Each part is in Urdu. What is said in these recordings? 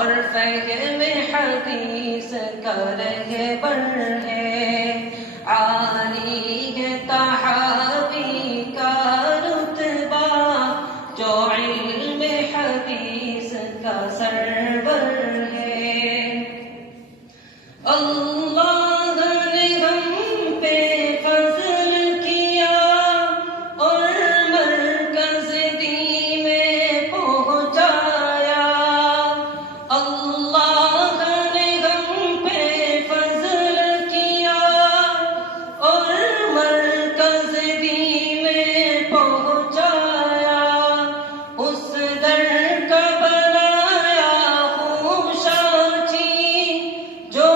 اور فہم حدیث کا رہبر ہے، عالی ہے تحابی کا رتبہ جو علم حدیث کا سرور ہے۔ اللہ نے ہم پہ فضل کیا اور مرکز دین میں پہنچایا، اللہ نے ہم پہ فضل کیا اور مرکز دین میں پہنچایا، اس در کا بنایا خوشاچی جو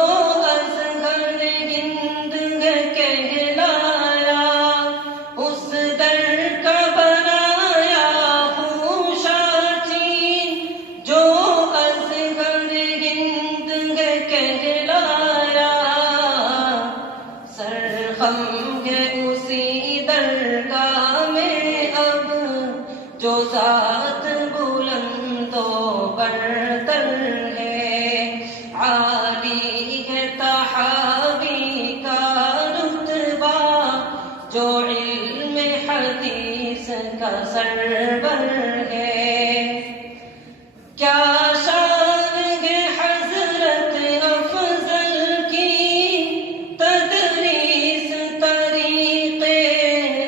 اسی درگاہ میں اب جو ذات بلند و برتر ہے، عالی ہے تحابی کا رتبہ جو علم حدیث کا سرور ہے۔ کیا شان ہے حضرت افضل کی، تدریس طریق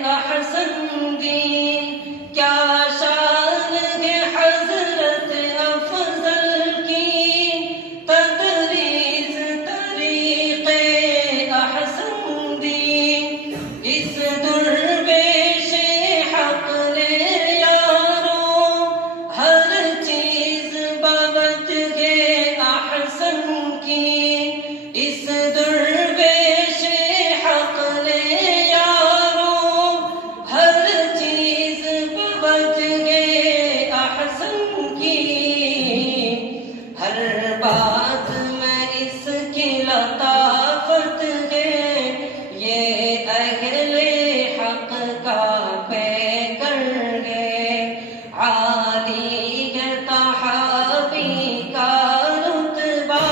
احسن دی، کیا شان ہے حضرت افضل کی، تدریس طریق احسن دی، اس درویش حق لے یارو ہر چیز بوجہ احسن کی، اس درویش حق لے یارو ہر چیز بوجہ احسن کی، ہر بات میں اس کی لطافت ہے، یہ اہل حق کا پیکر ہے، عالی ہے تحابی کا رتبہ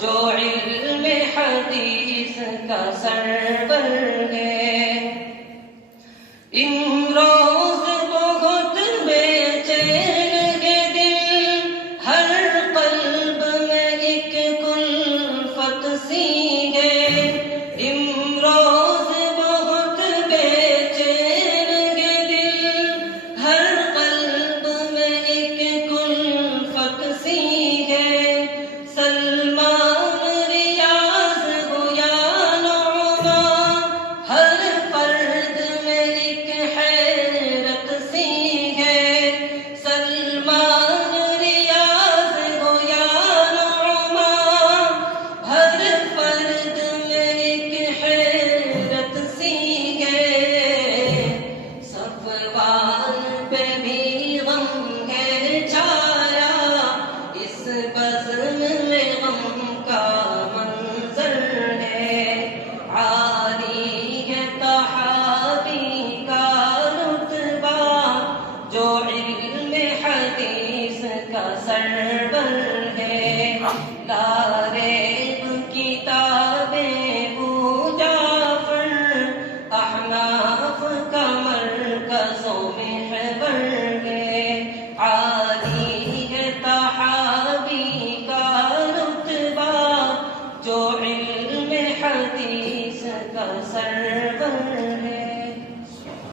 جو علم حدیث کا سرور ہے۔ امروز بہت بے چین ہے دل، ہر قلب میں ایک کلفت سی ہے، امروز بہت بے چین ہے دل، ہر قلب میں ایک کلفت سی ہے، سلمان ریاض ہو یا نعمان، ہر فرد میں ایک حیرت سی ہے، سلمان ریاض ہو یا نعمان، ہر فرد میں ایک حیرت سی ہے، صفوان پہ بھی غم ہے چھایا، اس بزم میں غم کا منظر ہے، عالی ہے تحابی کا رتبہ جو علم حدیث کا سرور ہے، لارے